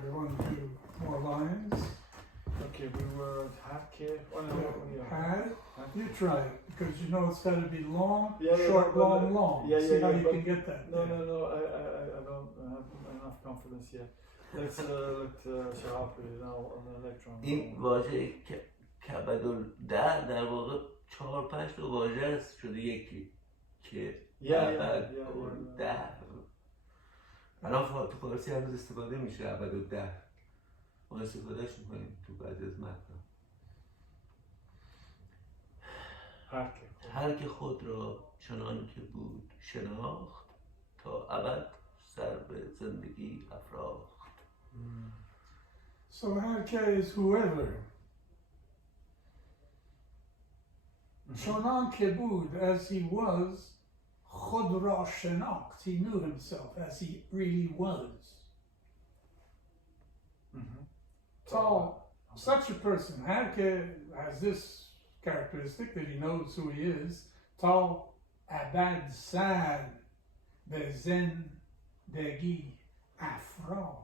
try one or two more lines. Okay, we were at Hake. Oh, no, Had. You try it, because you know it's got to be long, Yeah, short, but, long. yeah, See how yeah, you but can get that. No, I don't have enough confidence yet. Let's let Shahab read it now on the electron. این واژه کبدالده در واقع 4-5 تا واژه است شده یکی که کبدالده. الان تو فارسی هنوز استفاده میشه ابدالده، ما استفادهش میکنیم تو بعضی از متن. هر که خود را چنان که بود شناخت تا ابد سر به زندگی افراخت. So Harke is whoever. Shonan Kebud, as he was, Chod Ra Shenakt, he knew himself as he really was. So, such a person, Harke has this characteristic that he knows who he is. Tal Abad Sad Bezen Degi Afracht.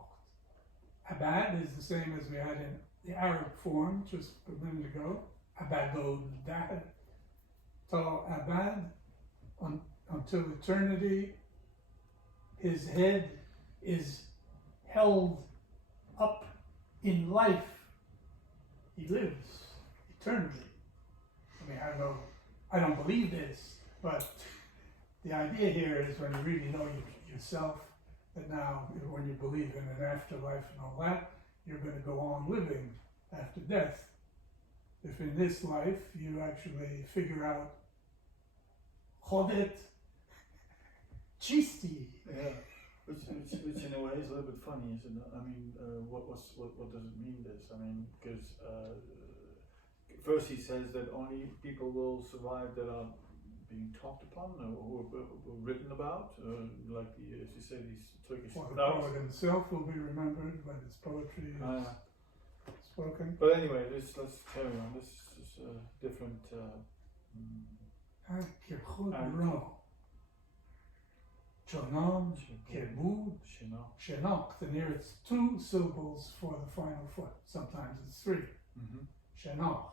Abad is the same as we had in the Arab form just a minute ago. Abadod Dad. Tal Abad, until eternity, his head is held up in life. He lives eternally. I mean, I don't believe this, but the idea here is when you really know yourself, that now when you believe in an afterlife and all that, you're going to go on living after death. If in this life you actually figure out Chodet Chisti. Yeah, which in a way is a little bit funny, isn't it? I mean, what does it mean, this? I mean, because first he says that only people will survive that are being talked upon or written about, like as you say, these Turkish the poet himself will be remembered when his poetry is spoken. But anyway, let's carry on. This is a different. Chonan, Kebud, Shenok. And here it's 2 syllables for the final foot. Sometimes it's 3. Shenocht.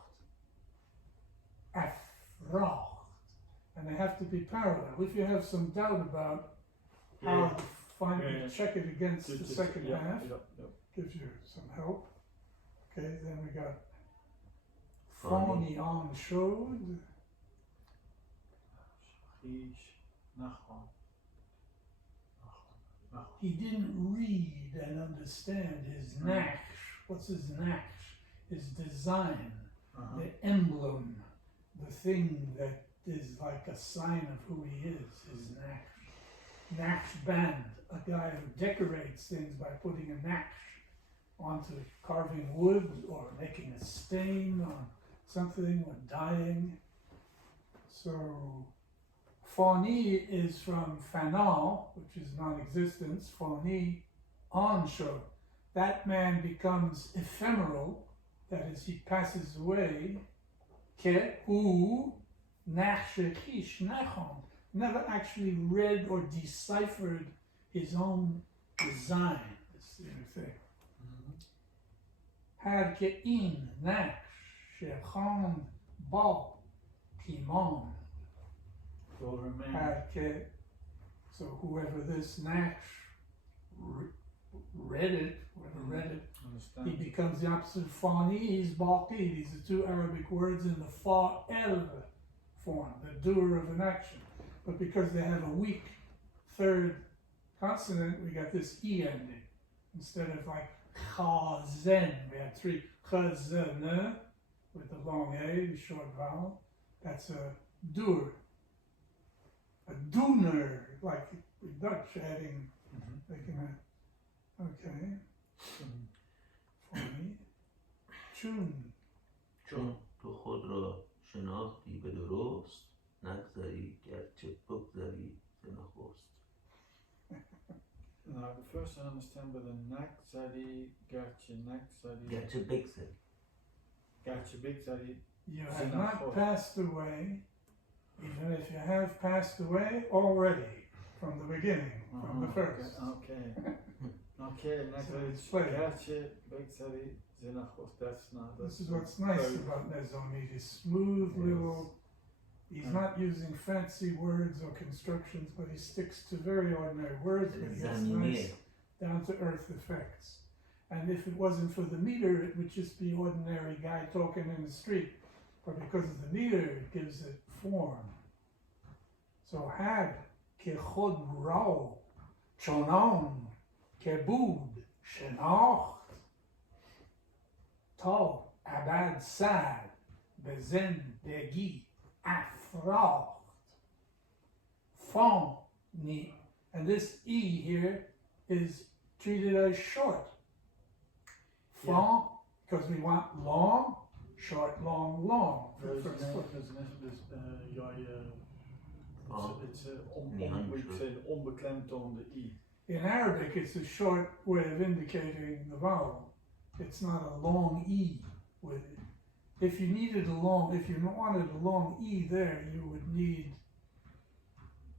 Afracht. And they have to be parallel. If you have some doubt about how to finally check it against the second half, gives you some help. Okay, then we got Fani on showed. He didn't read and understand his naksh. What's his naksh? His design, the emblem, the thing that is like a sign of who he is, his naksh. Naksh band, a guy who decorates things by putting a naksh onto carving wood or making a stain on something or dyeing. So Fani is from Fanal, which is non-existence. Fani, Ansho. That man becomes ephemeral, that is, he passes away. Ke u nachshechish nachon. Never actually read or deciphered his own design. That's the other thing. Had ke'in naksh shechan ba kimon. Will remain. So whoever this naksh read it, he becomes the opposite of fani. He's baqi. These are 2 Arabic words in the fa'el form, the doer of an action. But because they have a weak 3rd consonant, we got this e ending instead of like chazen. We had 3 chazen with the long a, the short vowel. That's a doer. A doener, like in Dutch, adding, making a, okay. Funny. Chun. چون تو خود را شناختی به درست نگذری گرچه بگذری ز نخست. Now the first I understand, but the nakzari, گرچه بگذری. You have not passed away, even if you have passed away already from the beginning, from the first. Okay. Okay, next So week. it's played. Gertje, Bekzeri, Zinachos. That's not. This is what's nice very- about Nezami. He's smooth little. He's not using fancy words or constructions, but he sticks to very ordinary words. But he has nice, down to earth effects. And if it wasn't for the meter, it would just be ordinary guy talking in the street. But because of the meter, it gives it form. So had kechod rao, chonon, kebud, shenocht, tov, abad sad, bezen, begi, afracht, fon, ni. And this E here is treated as short. Fon, because we want long, short, long, long. For the first foot. It's we say onbeklemd on the E. In Arabic, it's a short way of indicating the vowel. It's not a long E. If you wanted a long E there, you would need.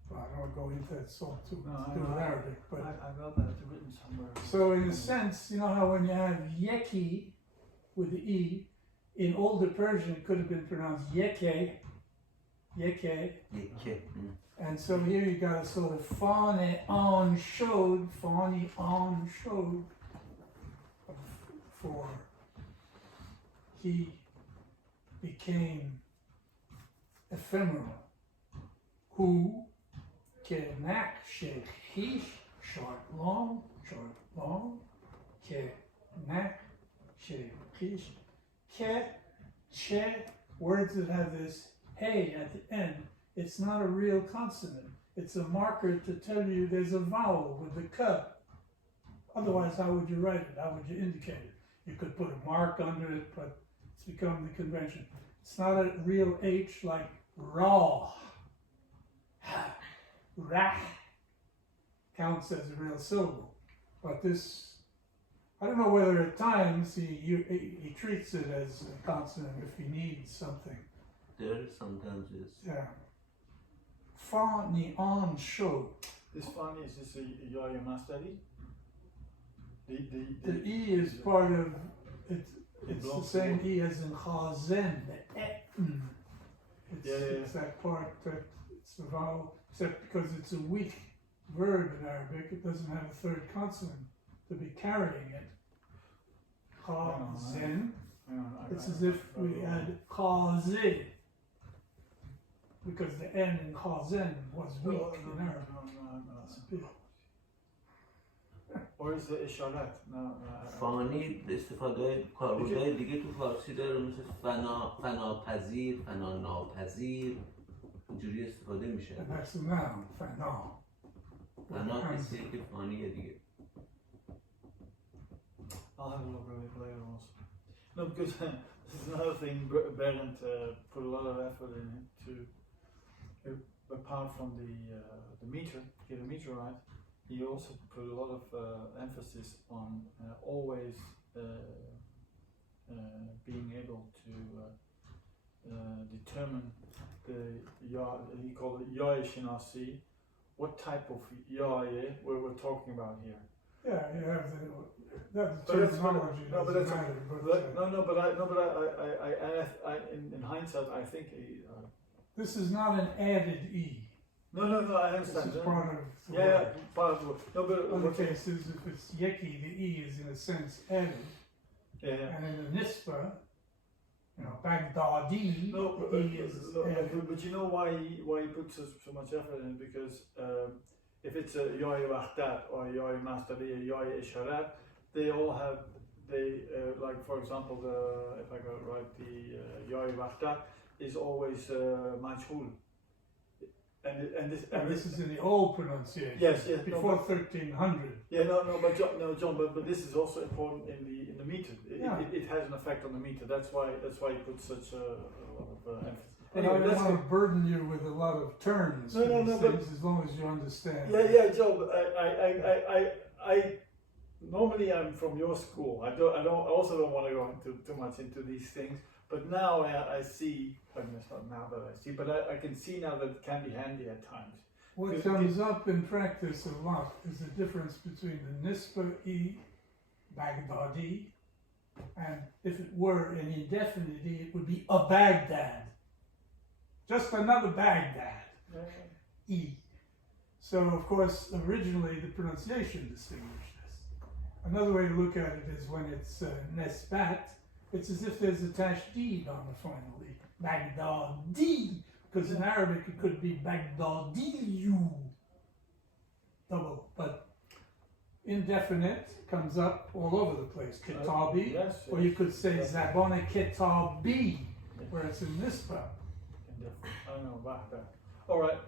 Well, I don't want to go into that so to do with Arabic, but I got that written somewhere. so in a sense, you know how when you have yeki with the E, in older Persian it could have been pronounced yeke, yeke. And so here you got a sort of fani on showed, for he became ephemeral. Who kenak shechish, short, long, kenak shechish, ke, che, words that have this hey at the end. It's not a real consonant. It's a marker to tell you there's a vowel with the k. Otherwise, how would you write it? How would you indicate it? You could put a mark under it, but it's become the convention. It's not a real H like raw. Rah counts as a real syllable. But this, I don't know whether at times he treats it as a consonant if he needs something. There sometimes is. Yeah. Fa ni on show. This funny is this a Yaya Mastadi? The E is part of it. It's the same E as in chazen. It's that part that it's the vowel, except because it's a weak verb in Arabic, it doesn't have a third consonant to be carrying it. Chazen. It's as if we had chaze, because the N in chazen was weak in Arabic. Or is it isharat? No. فانی استفاده کاربردهای دیگه تو فارسی داره مثل فناپذیر، فناناپذیر اینجوری استفاده میشه. And that's the noun, fana. فنا کسی که فانیه دیگه. I'll have a look at it later also. No, because this is another thing. Berend put a lot of effort in it to, apart from the meter, get a meter right. He also put a lot of emphasis on always being able to determine he called it Yaya Shinasi, what type of Yaya we're talking about here. Yeah, you have the terminology. I in hindsight, I think this is not an added E. No, I understand. This is part of the yeah, word. part of the word. No, but Other cases, if it's yeki, the E is in a sense added. Yeah. And in the nisba, Baghdadi, the E is added. But you know why he puts so much effort in? Because if it's a Yaya Wahdat or a Yaya Mastadi or Yaya Isharat, they all have, like for example, if I go right, the Yaya Wahdat is always Majhul. And this is in the old pronunciation. Yes. Before 1300. Yeah, John. But this is also important in the meter. It has an effect on the meter. That's why he puts such a lot of emphasis. Anyway, I don't want to burden you with a lot of terms. As long as you understand. Yeah, John. I normally I'm from your school. I also don't want to go into too much into these things. But now I see, I mean, it's not now that I see, but I can see now that it can be handy at times. What comes up in practice a lot is the difference between the Nisba-i Baghdadi, and if it were an indefinite E, it would be a Baghdad. Just another Baghdad. E. So, of course, originally the pronunciation distinguished this. Another way to look at it is when it's Nesbat, it's as if there's a tashdid on the final E. Baghdadi. Because in Arabic it could be Baghdadiyu. Double. But indefinite comes up all over the place. Kitabi. Or you could say Zabona Kitabi, where it's in Nisba. I don't know about that. Alright.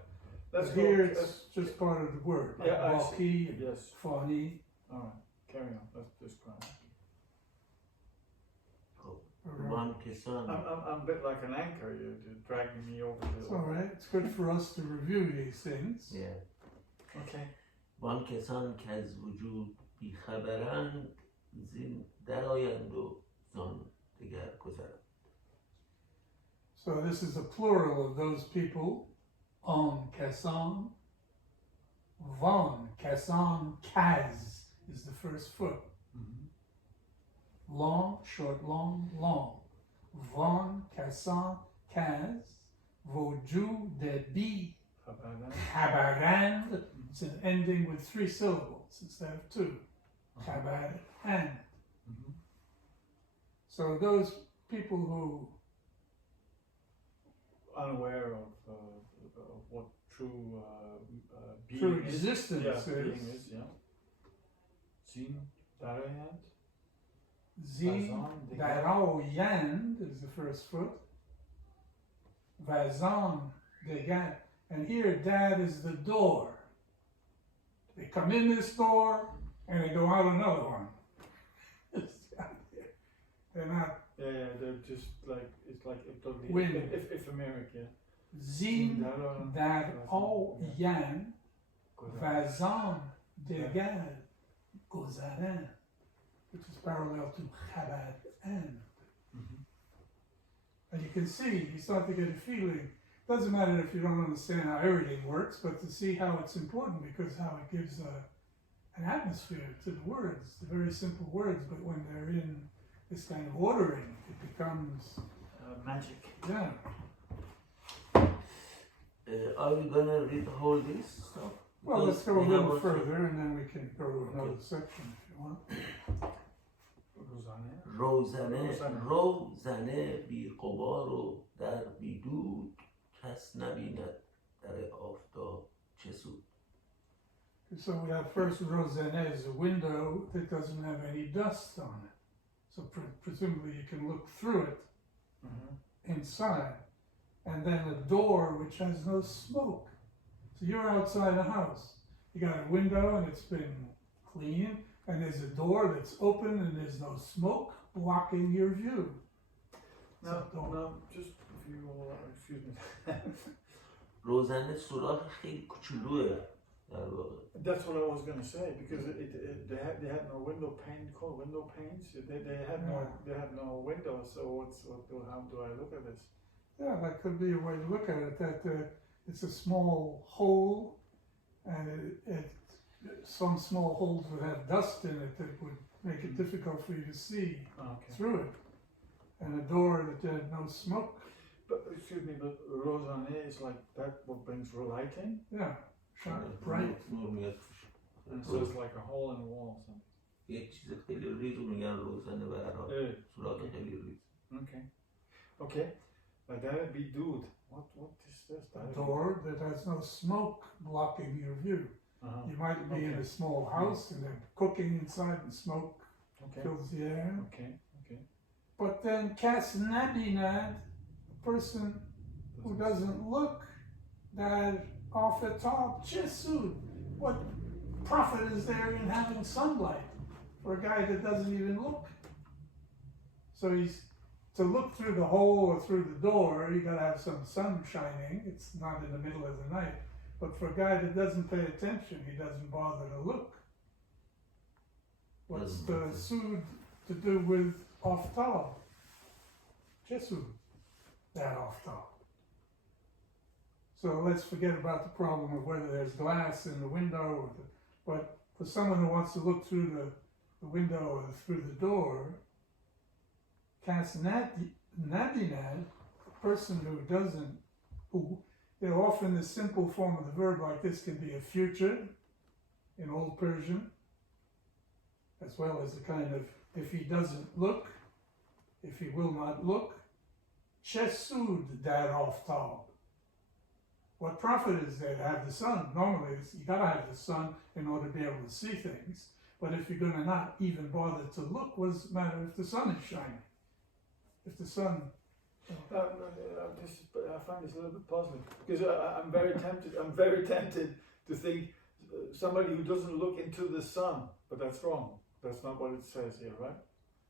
Let's go. Here it's just part of the word. Like Yeah, Waki and yes. Fani. Alright, carry on. Let's describe. One Kisan. I'm a bit like an anchor. You're dragging me over the. It's alright. It's good for us to review these things. Yeah. Okay. وان کسان که از وجود بیخبرند زین درآیند و زان دیگر گذرند. So this is a plural of those people. On Kasan. Von Kasan Kaz is the first foot. Long, short, long, long. Von Kasan Kaz. Voju Debi Habarand. It's an ending with 3 syllables instead of 2. Habarand. So those people who unaware of what true being true is. existence Being is, yeah. Zin Darayant. Zin Daroyand is the first foot. Vazan Degat. And here dad is the door. They come in this door and they go out another one. They're not. Yeah, they're just like, it's like totally Wind. Ephemeric, yeah. Zin Daroyan Vazan Degad Gozaran, which is parallel to Chabad and. And you can see, you start to get a feeling. Doesn't matter if you don't understand how everything works, but to see how it's important because how it gives an atmosphere to the words. They're very simple words, but when they're in this kind of ordering, it becomes magic. Yeah. Are we gonna read the whole list? Well, let's go a little further and then we can go to another section if you want. روزنه بی غبار و در بی دود کس نبیند در آفتاب چه سود. So we have first Rosanne is a window that doesn't have any dust on it. So presumably you can look through it inside. And then a door which has no smoke. So you're outside a house. You got a window and it's been cleaned. And there's a door that's open and there's no smoke blocking your view. No, just if you will, excuse me. روزنه سوراخ خیلی کوچولوه در واقع. That's what I was going to say because they had no window pane called window panes. They had no windows. So how do I look at this? Yeah, that could be a way to look at it. That it's a small hole, and some small holes would have dust in it that would make it difficult for you to see through it, and a door that had no smoke. But excuse me, but Rosanne is like that. What brings lighting? Yeah, bright. So it's like a hole in the wall or something. یک چیز خیلی ریز رو میگن روزنه به هر حال. سوراخ خیلی ریز. Okay. Like that'd be dude. What is this? A door that has no smoke blocking your view. You might be in a small house and they're cooking inside and smoke fills the air. Okay. But then Kasnabinad, a person who doesn't look that off the top, Chesud, what profit is there in having sunlight for a guy that doesn't even look? So to look through the hole or through the door, you gotta have some sun shining. It's not in the middle of the night. But for a guy that doesn't pay attention, he doesn't bother to look. What's the sud to do with aftab? Jesud, that aftab. So let's forget about the problem of whether there's glass in the window, but for someone who wants to look through the window or through the door, Kas Nabinad, a person who often the simple form of the verb like this can be a future in Old Persian, as well as a kind of, if he doesn't look, if he will not look, Chesud dar aftab. What profit is there to have the sun? Normally, you gotta have the sun in order to be able to see things. But if you're gonna not even bother to look, what does it matter if the sun is shining? If the sun... I find this a little bit puzzling because I'm very tempted to think somebody who doesn't look into the sun, but that's wrong. That's not what it says here, right?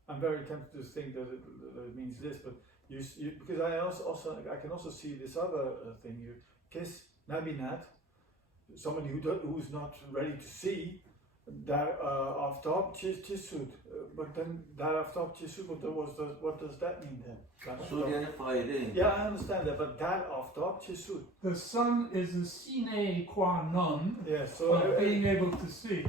I'm very tempted to think that it means this, but because I can also see this other thing here. Kes nabinat, somebody who's not ready to see. Daar aftab chisud, but then daar aftab chisud. What does that mean then? سود یعنی فایده. Yeah, I understand that, but daar aftab chisud. The sun is a sine qua non of being able to see.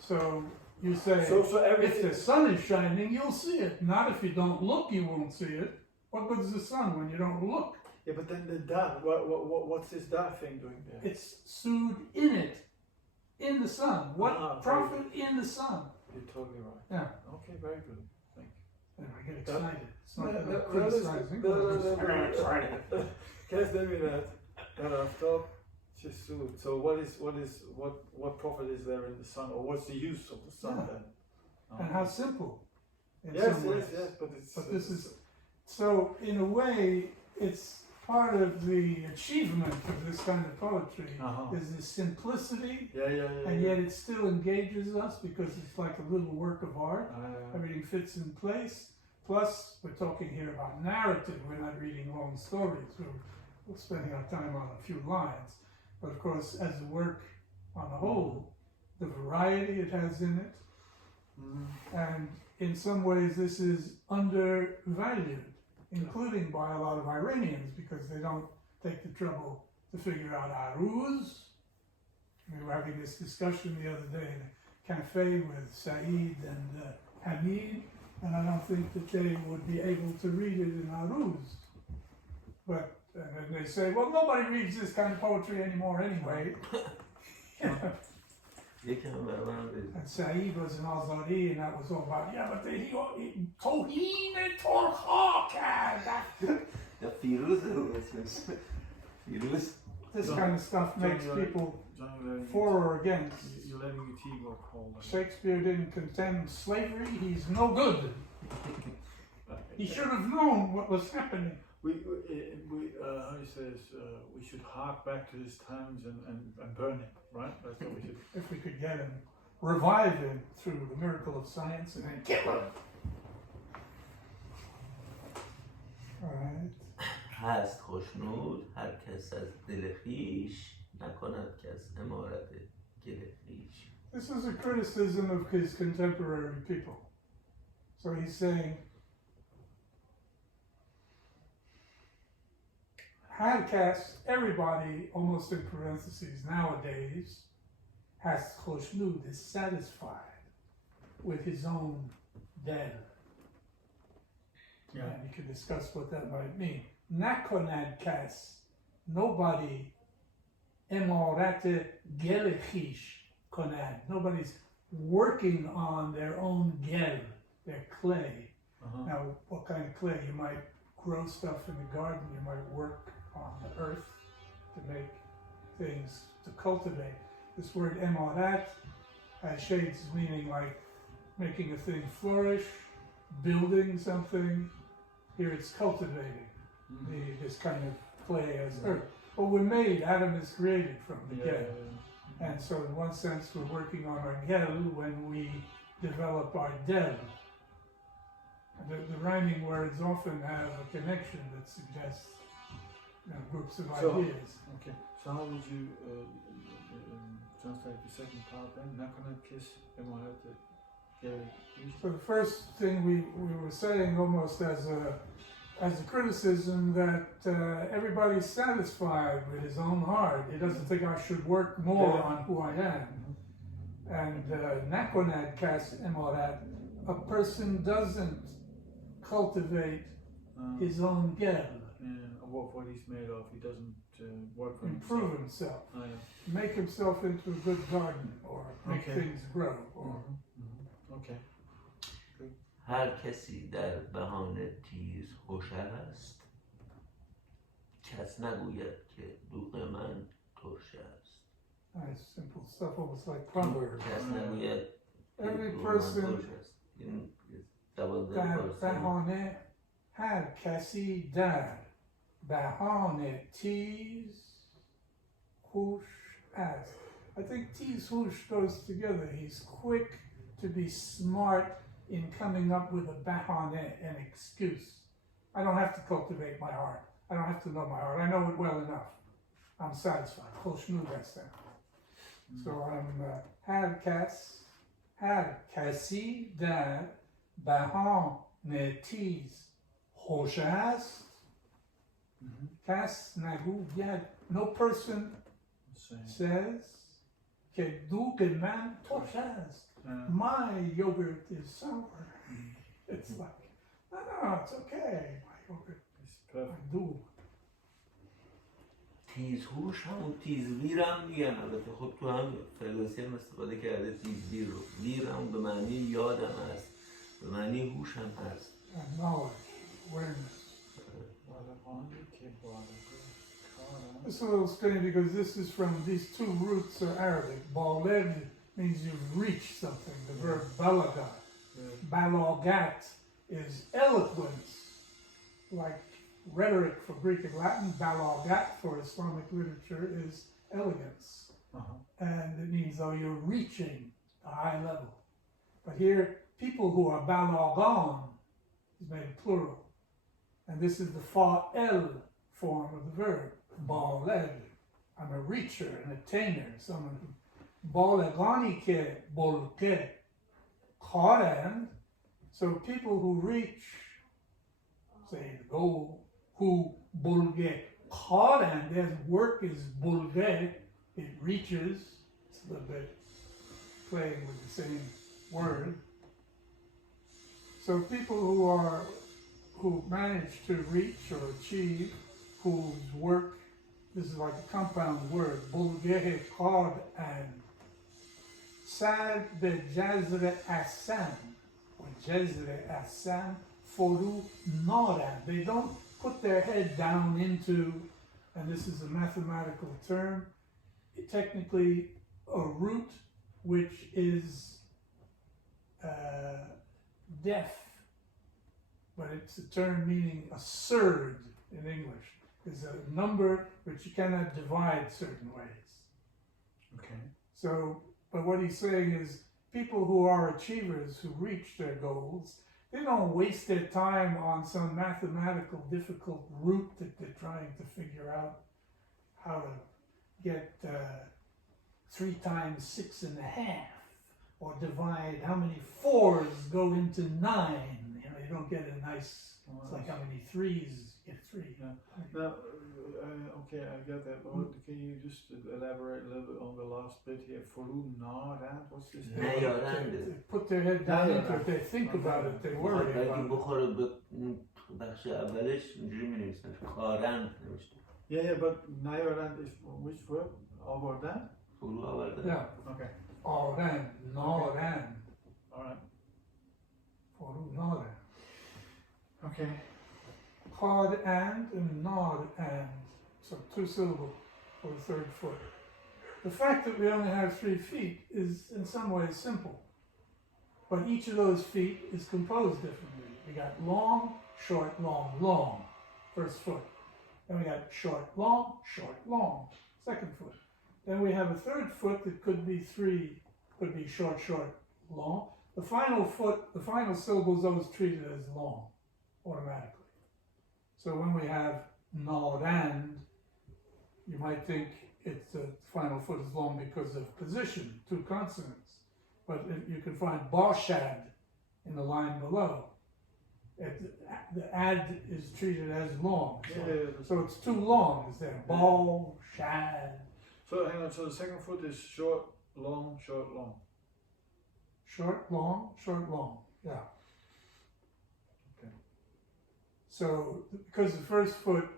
So you say, if the sun is shining, you'll see it. Not if you don't look, you won't see it. What good is the sun when you don't look? Yeah, but then the dar, what's this dar thing doing there? It's sud in it. In the sun. What profit in the sun? You're totally right. Yeah. Okay, very good. Thank you. I get excited. It's not that I'm criticizing. Guess that after chisud. So what profit is there in the sun, or what's the use of the sun then? And how simple. Yes, but this is so in a way it's part of the achievement of this kind of poetry is the simplicity, and yet it still engages us because it's like a little work of art. Everything fits in place. Plus, we're talking here about narrative. We're not reading long stories. We're spending our time on a few lines. But of course, as a work on the whole, the variety it has in it, and in some ways this is undervalued, including by a lot of Iranians, because they don't take the trouble to figure out aruz. We were having this discussion the other day in a cafe with Saeed and Hamid, and I don't think that they would be able to read it in aruz. But and then they say, well, nobody reads this kind of poetry anymore anyway. And Saeed was in Azadi, and that was all about, but Tohin and Torha. This kind of stuff makes people for or against. You're letting your tea go cold. Shakespeare didn't condemn slavery, he's no good. He should have known what was happening. How he says, we should hark back to his times and burn him, right? That's what we should. If we could get him, revive him through the miracle of science, and then kill him. Alright. هست خوشنود هر کس از دل خویش نکند کس امارت گل خویش. This is a criticism of his contemporary people. So he's saying, Hadcast, everybody, almost in parentheses, nowadays, has choshnud, is satisfied with his own dead. Yeah. And you can discuss what that might mean. Nakonad kas, nobody, emorate gelechish konad, nobody's working on their own gel, their clay. Now, what kind of clay? You might grow stuff in the garden, you might work on the earth to make things, to cultivate. This word emorat has shades meaning like making a thing flourish, building something. Here it's cultivating this kind of clay as earth. But we're made, Adam is created from the gel. And so in one sense we're working on our gel when we develop our del. The rhyming words often have a connection that suggests groups of ideas. Okay, so how would you translate the second part then? So the first thing we were saying almost as as a criticism that everybody's satisfied with his own heart. He doesn't think I should work more on who I am. And nakonad kas emorat, a person doesn't cultivate his own gel. What he's made of, he doesn't work for improve himself, Oh, yeah. make himself into a good garden, or make things grow. Or Okay. هر کسی در بهانه تیز هوشر است، کس نگوید که دوغ من ترش است. nice, simple stuff, almost like proverbs. کس نگوید که Every دوغ من person ترش است. این دوازده در پارسه. بهانه، هر کسی در بهانه تیز هوش است. I think tease hoosh goes together. He's quick to be smart in coming up with a bahane, an excuse. I don't have to cultivate my heart. I don't have to know my heart. I know it well enough. I'm satisfied. So I'm har kasi dar bahane tease hoosh است. Kas nagu yad. No person says که دوغ من ترش است. My yogurt is sour. It's like, no, it's okay. My yogurt It's perfect. I do. تیزهوش همون تیزویر هم میگن. البته خب تو هم فردوسی هم استفاده کرده تیزویر رو. ویر هم به معنی یادم هست، به معنی هوش هم هست. Knowledge, awareness. It's a little strange because this is from, these two roots are Arabic. Baled means you reach something, the verb balagat. Balagat is eloquence, like rhetoric for Greek and Latin. Balagat for Islamic literature is elegance. And it means, oh, you're reaching a high level. But here, people who are balagan is made plural. And this is the fa'el form of the verb. Baled. I'm a reacher, an attainer, someone who balagani ke bolke karen. So people who reach, say, the goal, who bulge karen, their work is bulge, it reaches. It's a little bit playing with the same word. So people who manage to reach or achieve, whose work, this is like a compound word, bulgehe kard and sad be jazre asan, or jazre asan foru naran. They don't put their head down into, and this is a mathematical term, technically a root which is deaf, but it's a term meaning a surd in English. Is a number which you cannot divide certain ways. Okay. So, but what he's saying is people who are achievers, who reach their goals, they don't waste their time on some mathematical difficult root that they're trying to figure out how to get 3 times 6.5, or divide how many 4s go into 9. You know, you don't get a nice, it's like how many 3s get 3. Yeah. Now, okay, I get that. But can you just elaborate a little bit on the last bit here? Foru naran, what's this? They put their head down into it, they think about it, they worry اگه about it. بخوره به بخش اولش اینجوری می نویسن کارن نوشته. Yeah, but naran is which verb? Over that? فرو آورده. Yeah. Okay. Oran, noran, Alright. foru noran. Okay. Hard and nod and. So 2 syllables for the 3rd foot. The fact that we only have 3 feet is in some ways simple. But each of those feet is composed differently. We got long, short, long, long, 1st foot. Then we got short, long, 2nd foot. Then we have a 3rd foot that could be 3, could be short, short, long. The final foot, the final syllable is always treated as long, automatically. So when we have norand, you might think it's the final foot is long because of position, 2 consonants. But you can find bashad in the line below. The ad is treated as long. Yeah. So it's too long. Is there ball, shad? So hang on. So the second foot is short, long, short, long. Short, long, short, long. Yeah. Okay. So because the first foot,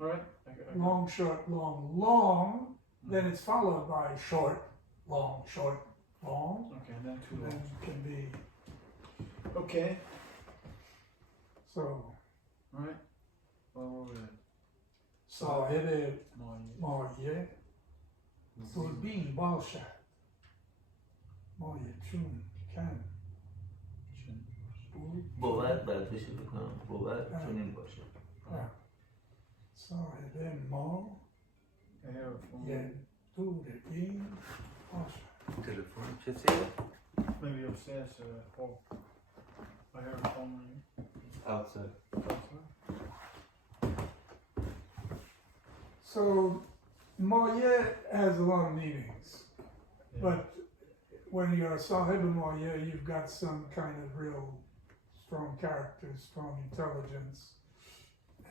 All right. Okay. long, short, long, long, then it's followed by short, long, short, long. Okay. And then too Then long. it can be Okay. so. All right. Well, what was it? Sahibi Maye. maye دوربین باشد مایه چون کن بود باور باید بشه بکنم باور چنین باشه صاحب ما Earphone. یه دوربین باشد تلفن کسیه؟ Maybe upstairs. Paul. I heard a phone ring. outside. So maye has a lot of meanings, Yeah. but when you're a sahib maye, you've got some kind of real strong character, strong intelligence,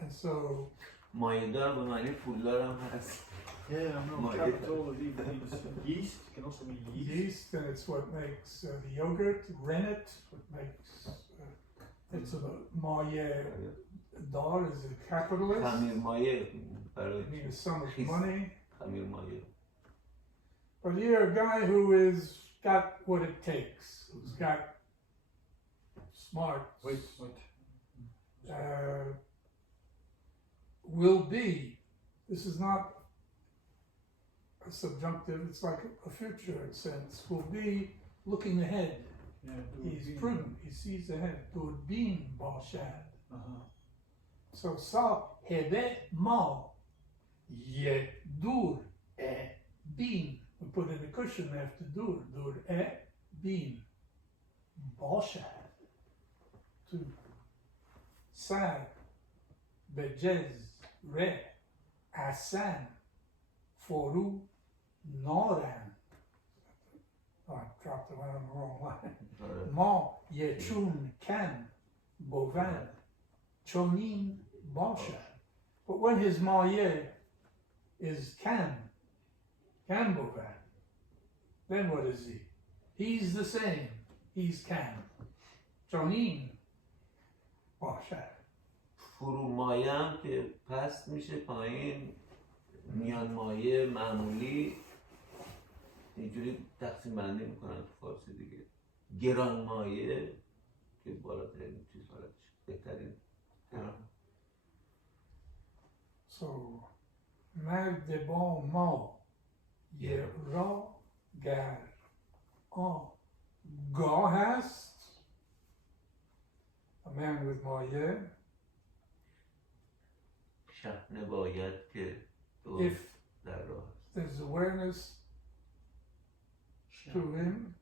and so مایه‌دار به معنی پولدار هم هست. Yeah, no, Maye. capital means yeast. Can also mean yeast. yeast, and it's what makes the yogurt, rennet, what makes it's a maye dar is a capitalist. خمیر مایه برای It means so much He's- money. خمیر مایه. But here, a guy who is got what it takes, who's got smart, Wait. will be. This is not a subjunctive, it's like a future sense. Will be looking ahead. Yeah. He's prudent, he sees ahead. Durbin bashad. Uh-huh. So sahebe ma ye dur e bin. We put in a cushion after dur e bin. Bashad. To sad bejez re asan foru noran. Oh, I dropped the one on the wrong line. Ma yechun kan bovan chonin bashad. But when his maye is kan bovan, then what is he? He's the same. He's kan. Chonin bashad. فرومایه هم که پست میشه پایین میان مایه معمولی اینجوری تقسیم بندی میکنن تو فارسی دیگه گران مایه که بالاترین چیز حالتش بهترین گران So مرد با ما یه را گر گاه هست. A man with مایه. شحنه باید که If درست در راه است there's awareness to him,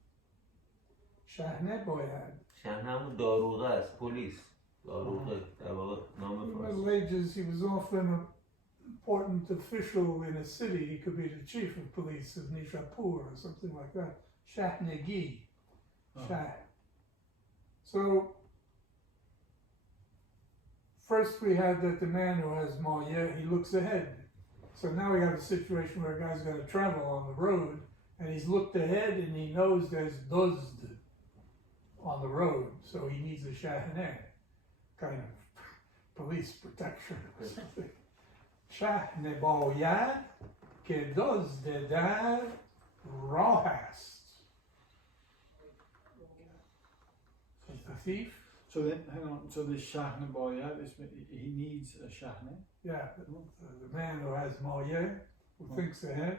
شحنه باید. شحنه همون داروغه است پلیس داروغه در واقع نام In the فارسی Middle Ages, he was often an important official in a city. He could be the chief of police of Nishapur or something like that. Shahnegi. Shah. So, first we had that the man who has Maya, he looks ahead. So now we have a situation where a guy's going to travel on the road, and he's looked ahead and he knows there's dozd on the road, so he needs a shahneh, kind of police protection or something. Shahneh bayad ke dozd dar rah hast. Is the thief? So then, hang on. So the shahne boyad is he needs a shahne. Yeah, the man who has Maya, who thinks ahead,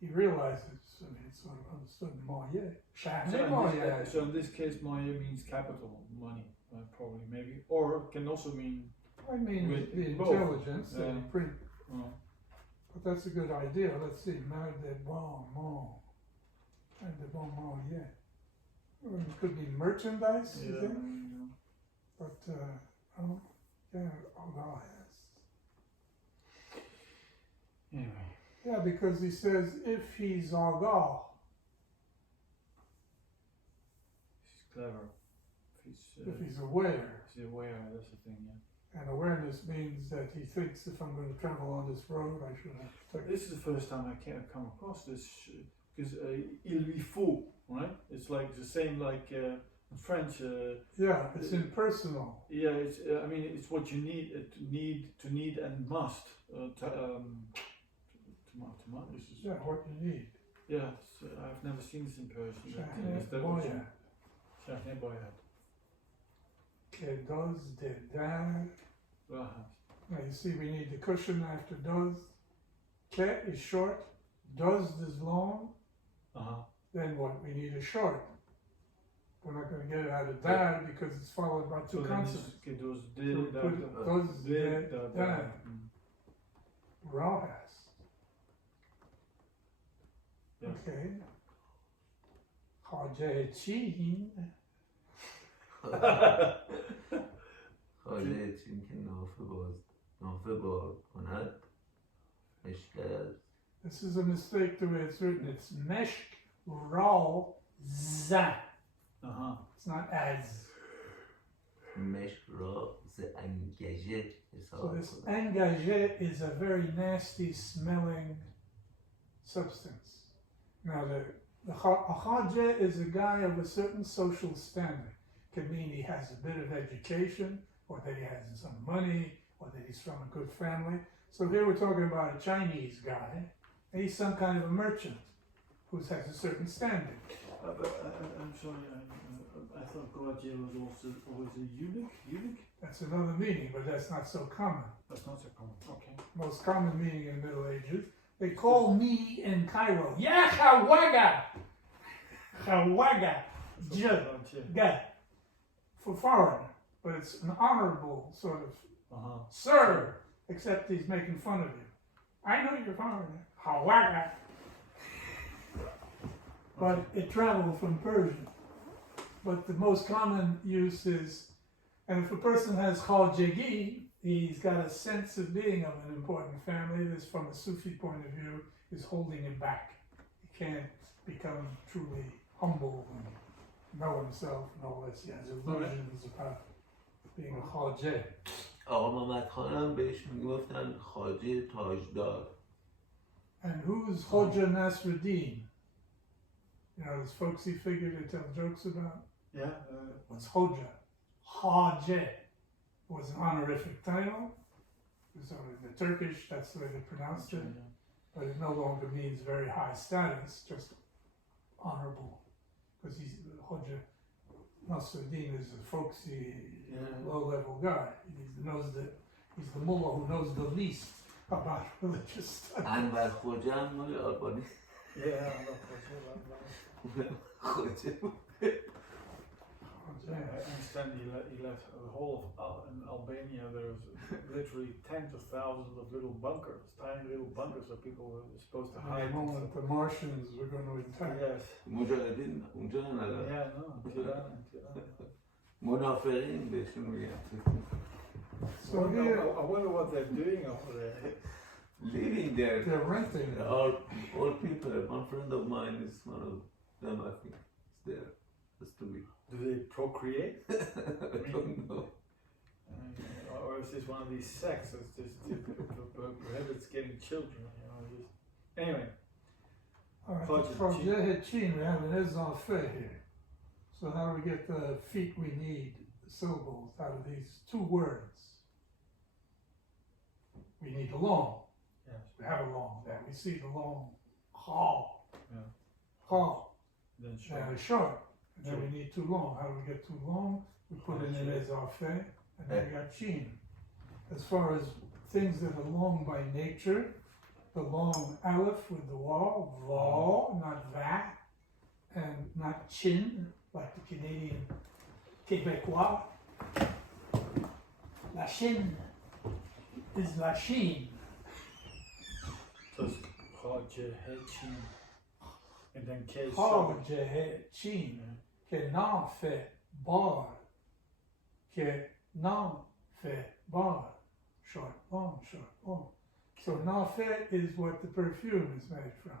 he realizes, I mean, it's sort of understood Maya. Shahneh So in this case, maya means capital money, probably maybe, or can also mean. I mean, with the both. intelligence that he print. Oh. But that's a good idea. Let's see. Mar de bon mon. Mar de bon mon, yeah. Well, it could be merchandise, you Yeah. think? But, yeah, Allah has. Anyway. Yeah, because he says if he's Allah, He's clever. If he's aware. He's aware, that's the thing, yeah. And awareness means that he thinks if I'm going to travel on this road, I should have taken. This is the first time I can come across this, because il lui faut, right? It's like the same like in French. Yeah, it's impersonal. Yeah, it's. I mean, it's what you need, to need and must. This is, Yeah, what you need. yeah, I've never seen this in person. Shahne That boya. Shahne boya. Que does de dar. Rahat. Now you see we need the cushion after does. Que is short. Does is long. Then what? We need a short. We're not going to get it out of dar because it's followed by two consonants. Que does So de we put does de dar. Rawhas. Yeah. Okay. Khajah Chin. خواجه چین که نافه باز کند مشک است. This is a mistake the way it's written. It's meshk raw za. It's not as. مشک را ز انگژه So حساب this کند. engagé is a very nasty smelling substance. Now the khajah is a guy of a certain social standing. Can mean he has a bit of education, or that he has some money, or that he's from a good family. So here we're talking about a Chinese guy, and he's some kind of a merchant who has a certain standing. But I'm sorry, I thought Gautier was also always a eunuch. That's another meaning, but that's not so common. That's not so common. Okay. Most common meaning in the Middle Ages. They call me in Cairo, Ya Khawaga! Khawaga! Guy. For foreign, but it's an honorable sort of sir, except he's making fun of you. I know you're foreign. Khawaga! But it traveled from Persian. But the most common use is, and if a person has khajagi, he's got a sense of being of an important family. This, from a Sufi point of view, is holding him back. He can't become truly humble and know himself and all this. He has illusions about being a khajah. آقا محمد خانم بهش میگفتن خواجه تاجدار. And who's Hoja Nasruddin? You know, this folksy figure they tell jokes about? Yeah. What's Hoja? Hajeh was an honorific title. So in the Turkish, that's the way they pronounced it. But it no longer means very high status, just honorable. Because he's Hoja Nasruddin is a folksy, low-level guy. He's the mullah who knows the least about religious studies. انور خوجه هم مال آلبانی. Yeah, خوجه I understand he left the whole of in Albania. There's literally tens of thousands of little bunkers, tiny little bunkers where people were supposed to At hide. the moment the Martians were going to attack. Yes. مجاهدین اونجا ندارن. Yeah, no. Tirana. منافقین بهشون میگن. So here, I wonder what they're doing over there. Living there. they're renting. All people. One friend of mine is one of them. I think it's there. Has to be. Do they procreate? I don't know. Or is this one of these sects that's just prohibits getting children? You know, just anyway. Khajah Chin, we have an Ezafeh here. So how do we get the feet we need, the syllables, out of these two words? We need the long. Yes. We have a long there. We see the long ha. Yeah. Ha. Then And a short. And then we need too long. How do we get too long? We put it in Ezafeh, and then we got Chin. As far as things that are long by nature, the long aleph with the wall, va, not va, and not chin, like the Canadian Québécois. La Chine is la Chine. So it's Khajah, and then K. Khajah Chin, que n'en fait bar, que n'en fait bar. Short, long, short, long. So nafeh is what the perfume is made from.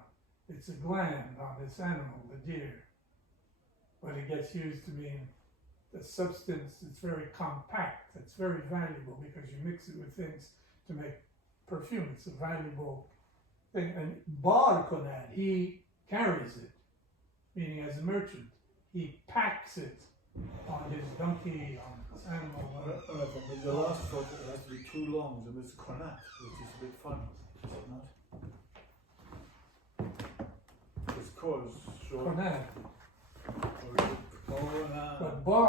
It's a gland on this animal, the deer. But it gets used to mean the substance that's very compact, that's very valuable because you mix it with things to make perfume. It's a valuable thing. And bar konad, he carries it, meaning as a merchant. He packs it on his donkey, on his animal, whatever. Alright, and the last thought has to be too long, so it's konat, which is a bit funny, is it not? Because cause short. Konad. Or is it konat? But bar